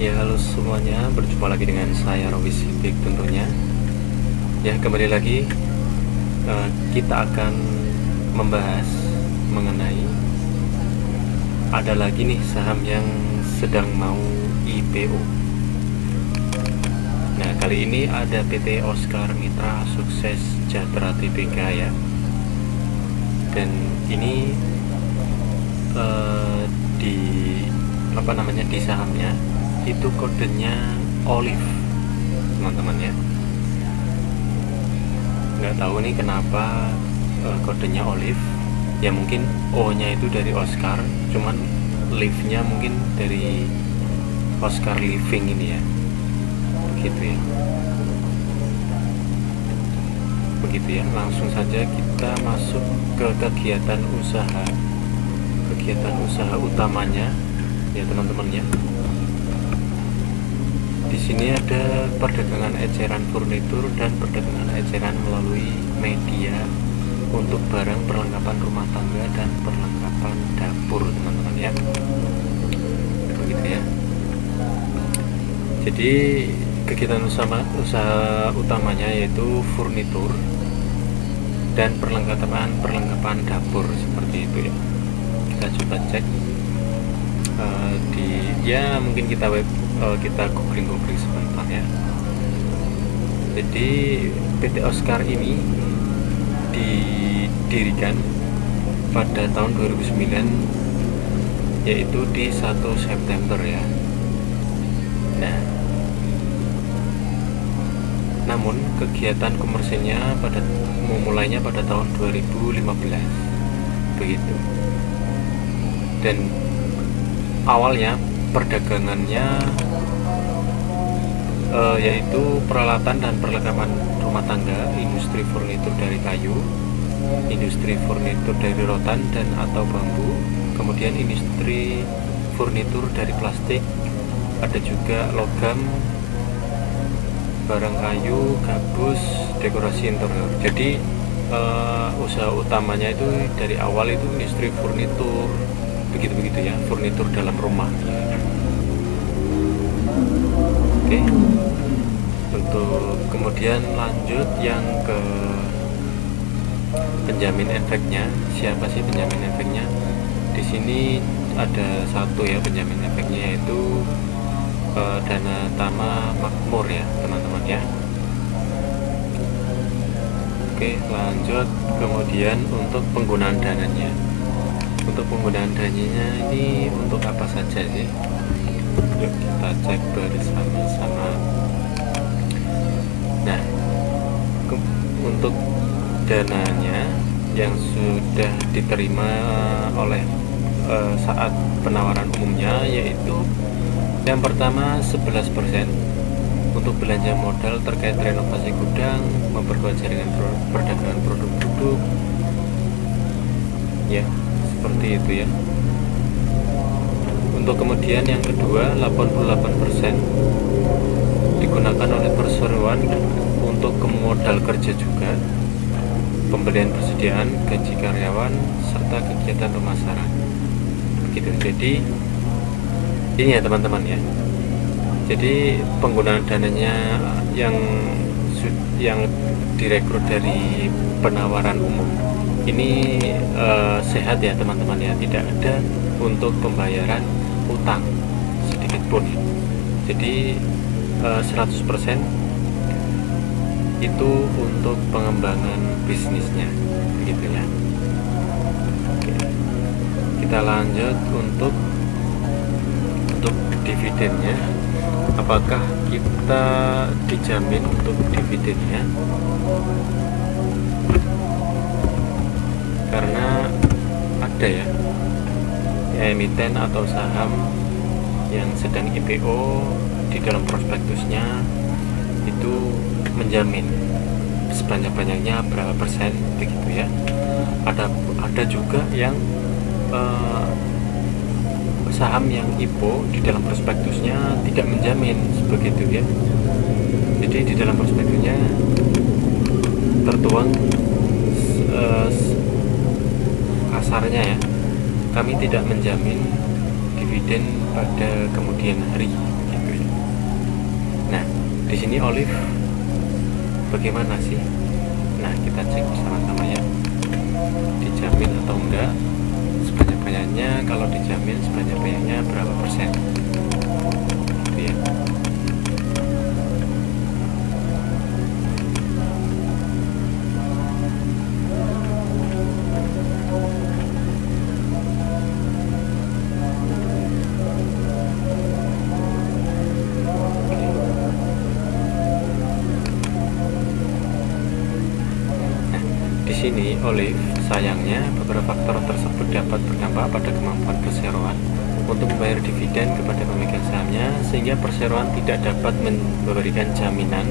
Ya, halo semuanya, berjumpa lagi dengan saya Robi Sidik tentunya. Ya, kembali lagi kita akan membahas mengenai ada lagi nih saham yang sedang mau IPO. Nah, kali ini ada PT Oscar Mitra Sukses Jatra Tbk ya. Dan ini di di sahamnya itu kodenya Olive, teman-teman ya. Nggak tahu nih kenapa kodenya Olive. Ya mungkin O-nya itu dari Oscar, cuman Live-nya mungkin dari Oscar Living ini ya. Begitu ya. Langsung saja kita masuk ke kegiatan usaha utamanya ya teman-teman ya. Di sini ada perdagangan eceran furnitur dan perdagangan eceran melalui media untuk barang perlengkapan rumah tangga dan perlengkapan dapur, teman-teman ya. Begitu ya. Jadi kegiatan usaha utamanya yaitu furnitur dan perlengkapan dapur seperti itu ya. Kita coba cek mungkin kita googling sebentar ya. Jadi PT Oscar ini didirikan pada tahun 2009 yaitu di 1 September ya. Nah, namun kegiatan komersilnya memulainya pada tahun 2015 begitu. Dan awalnya perdagangannya yaitu peralatan dan perlengkapan rumah tangga, industri furnitur dari kayu, industri furnitur dari rotan dan atau bambu, kemudian industri furnitur dari plastik, ada juga logam, barang kayu, gabus, dekorasi interior. Jadi usaha utamanya itu dari awal itu industri furnitur, begitu ya, furnitur dalam rumah. Oke. Untuk kemudian lanjut yang ke penjamin efeknya. Siapa sih penjamin efeknya? Di sini ada satu ya penjamin efeknya, yaitu Dana Tama Makmur ya teman-teman ya. Oke, lanjut. Kemudian untuk penggunaan dananya. Untuk penggunaan dananya ini untuk apa saja sih? Yuk kita cek bersama-sama. Nah, untuk dananya yang sudah diterima oleh saat penawaran umumnya, yaitu yang pertama 11% untuk belanja modal terkait renovasi gudang, memperkuat jaringan perdagangan produk-produk ya, seperti itu ya. Untuk kemudian yang kedua 88% digunakan oleh perseroan untuk modal kerja juga, pembelian persediaan, gaji karyawan, serta kegiatan pemasaran begitu. Jadi ini ya teman-teman ya. Jadi penggunaan dananya yang direkrut dari penawaran umum ini sehat ya teman-teman ya, tidak ada untuk pembayaran utang sedikit pun. Jadi 100% itu untuk pengembangan bisnisnya begitu ya. Oke. Kita lanjut untuk dividennya. Apakah kita dijamin untuk dividennya? Karena ada ya emiten atau saham yang sedang IPO, di dalam prospektusnya itu menjamin sebanyak-banyaknya berapa persen begitu ya. Ada juga yang saham yang IPO di dalam prospektusnya tidak menjamin begitu ya. Jadi di dalam prospektusnya tertuang kasarnya ya, kami tidak menjamin dividen pada kemudian hari gitu Nah, di sini olive bagaimana sih? Nah, kita cek bersama-sama ya. Dijamin atau enggak sebanyak-banyaknya? Kalau dijamin sebanyak-banyaknya berapa persen? Gitu ya. Di sini olive, sayangnya beberapa faktor tersebut dapat berdampak pada kemampuan perseroan untuk membayar dividen kepada pemegang sahamnya, sehingga perseroan tidak dapat memberikan jaminan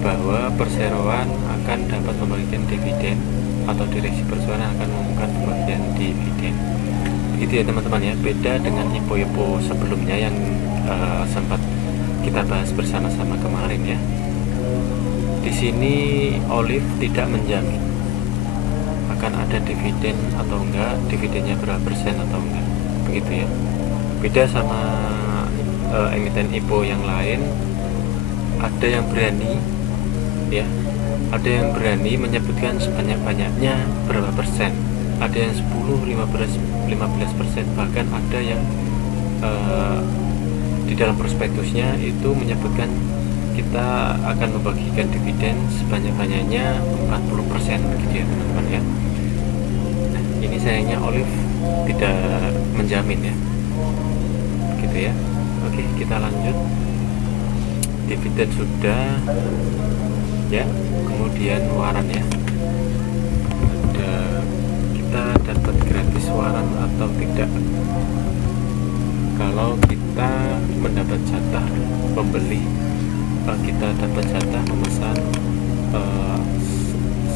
bahwa perseroan akan dapat memberikan dividen atau direksi perseroan akan mengumumkan pembagian dividen. Begitu ya teman-teman ya, beda dengan IPO sebelumnya yang sempat kita bahas bersama-sama kemarin ya. Di sini olive tidak menjamin akan ada dividen atau enggak, dividennya berapa persen atau enggak, begitu ya. Beda sama emiten IPO yang lain, ada yang berani ya, ada yang berani menyebutkan sebanyak-banyaknya berapa persen, ada yang 10, 15%, bahkan ada yang di dalam prospektusnya itu menyebutkan kita akan membagikan dividen sebanyak-banyaknya 40%, begitu ya teman-teman ya. Nah, ini sayangnya olive tidak menjamin ya, gitu ya. Oke, kita lanjut. Dividen sudah ya, kemudian waran ya. Kita dapat gratis waran atau tidak? Kalau kita mendapat jatah pembeli, kita dapat jatah memesan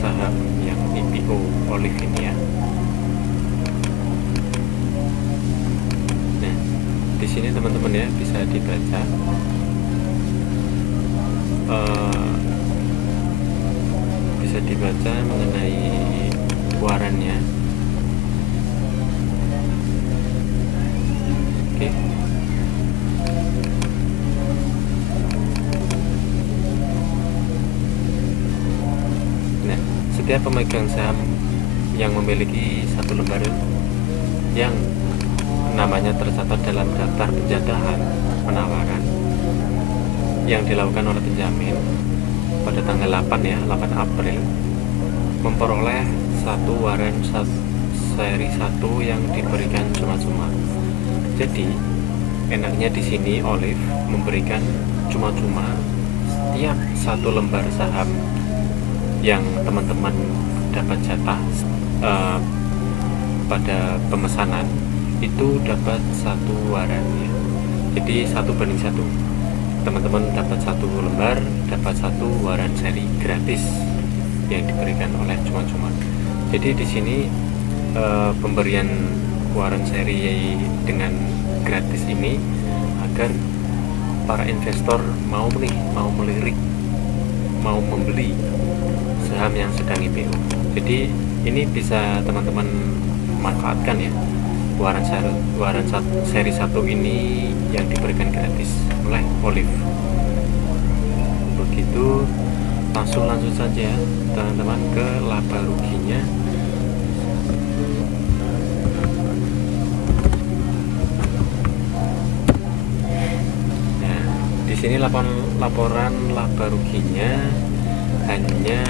saham yang IPO olive ini ya. Nah, di sini teman-teman ya bisa dibaca mengenai warannya. Oke. Nah, setiap pemegang saham yang memiliki satu lembar yang namanya tercatat dalam daftar penjatahan penawaran yang dilakukan oleh penjamin pada tanggal 8 ya, 8 April, memperoleh satu waran seri 1 yang diberikan cuma-cuma. Jadi enaknya di sini olive memberikan cuma-cuma setiap satu lembar saham yang teman-teman dapat jatah pada pemesanan itu dapat satu waran ya. Jadi 1:1, teman-teman dapat satu lembar, dapat satu waran seri gratis yang diberikan oleh cuma-cuma. Jadi di sini pemberian waran seri dengan gratis ini agar para investor mau melirik, mau membeli saham yang sedang IPO. Jadi ini bisa teman-teman manfaatkan ya, waran seri 1 ini yang diberikan gratis oleh olive. Begitu, langsung saja teman-teman ke laba ruginya. Nah, di sini laporan laba ruginya hanya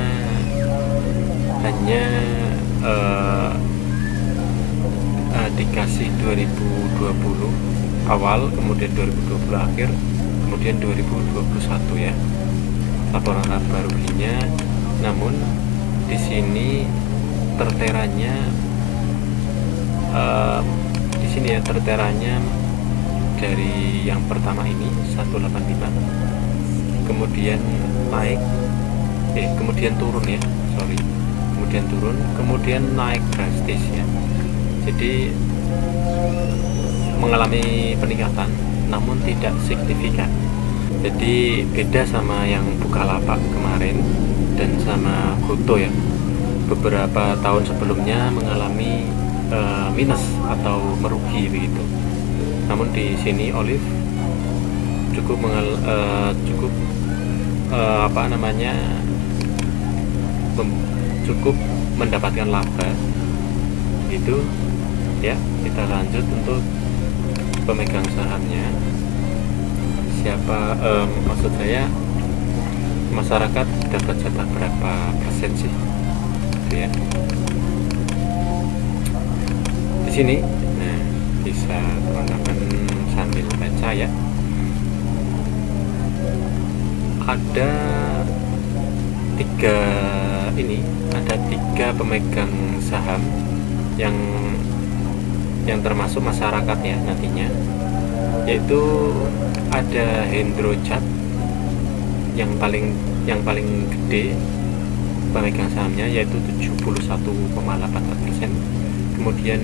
dikasih 2020 awal, kemudian 2020 akhir, kemudian 2021 ya, laporan laba ruginya. Namun di sini terteranya dari yang pertama ini 185, kemudian naik, kemudian turun ya, kemudian naik drastis ya. Jadi mengalami peningkatan namun tidak signifikan. Jadi beda sama yang Bukalapak kemarin dan sama Goto ya, beberapa tahun sebelumnya mengalami minus atau merugi begitu. Namun di sini olive cukup cukup apa namanya cukup mendapatkan laba itu ya. Kita lanjut untuk pemegang sahamnya siapa, maksud saya masyarakat dapat jatah berapa persen sih gitu ya di sini. Nah, bisa teman-teman sambil baca ya. Ada tiga pemegang saham yang termasuk masyarakat ya nantinya, yaitu ada Hendrojab yang paling gede pemegang sahamnya, yaitu 71,84%. Kemudian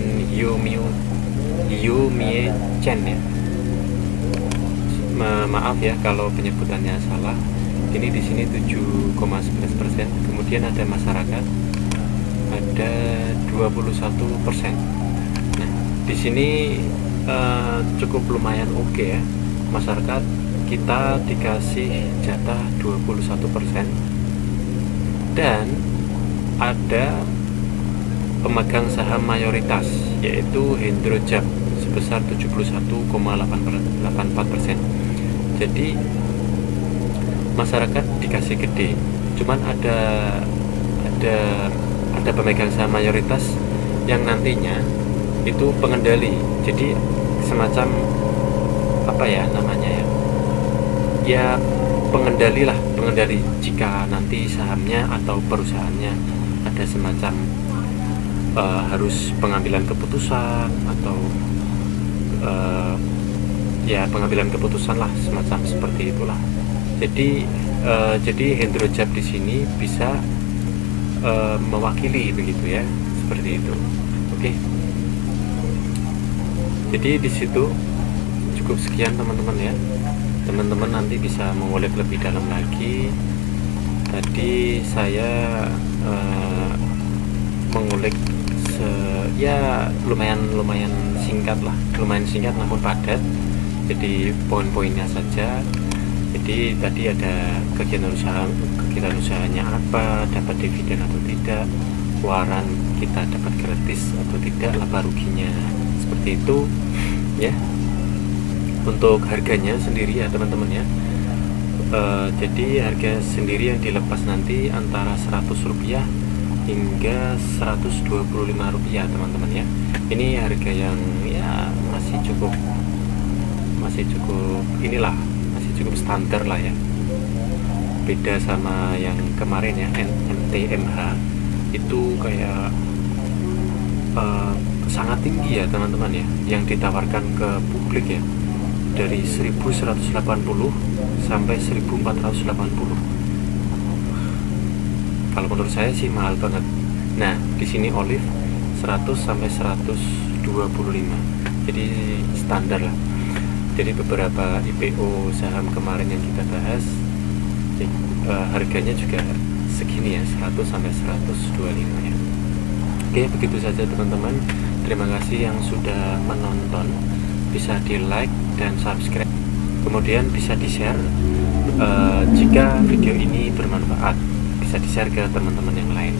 Yomiye Chen ya, maaf ya kalau penyebutannya salah, ini di sini 7,11%. Kemudian ada masyarakat ada 21%. Nah, di sini cukup lumayan oke ya. Masyarakat kita dikasih jatah 21%, dan ada pemegang saham mayoritas yaitu Hendrojab sebesar 71,84%. Jadi masyarakat dikasih gede, cuman ada pemegang saham mayoritas yang nantinya itu pengendali, jadi semacam apa ya namanya ya pengendali jika nanti sahamnya atau perusahaannya ada semacam harus pengambilan keputusan atau ya pengambilan keputusan lah, semacam seperti itulah. Jadi Hendrojab di sini bisa mewakili begitu ya, seperti itu. Oke. Jadi di situ cukup sekian teman-teman ya. Teman-teman nanti bisa mengulik lebih dalam lagi. Tadi saya mengulik ya lumayan singkat namun padat. Jadi poin-poinnya saja. Jadi tadi ada kegiatan usahanya apa, dapat dividen atau tidak, waran kita dapat gratis atau tidak, laba ruginya seperti itu ya. Untuk harganya sendiri ya teman-teman ya, jadi harga sendiri yang dilepas nanti antara Rp100 hingga Rp125 teman-teman ya. Ini harga yang ya masih cukup inilah, masih cukup standar lah ya. Beda sama yang kemarin ya, MTMH itu kayak sangat tinggi ya teman-teman ya, yang ditawarkan ke publik ya, dari 1180 sampai 1480. Kalau menurut saya sih mahal banget. Nah, di sini Olive 100 sampai 125. Jadi standar lah. Jadi beberapa IPO saham kemarin yang kita bahas harganya juga segini ya, 100 sampai 125 ya. Oke, begitu saja teman-teman. Terima kasih yang sudah menonton. Bisa di like dan subscribe, kemudian bisa di share jika video ini bermanfaat, bisa di share ke teman-teman yang lain.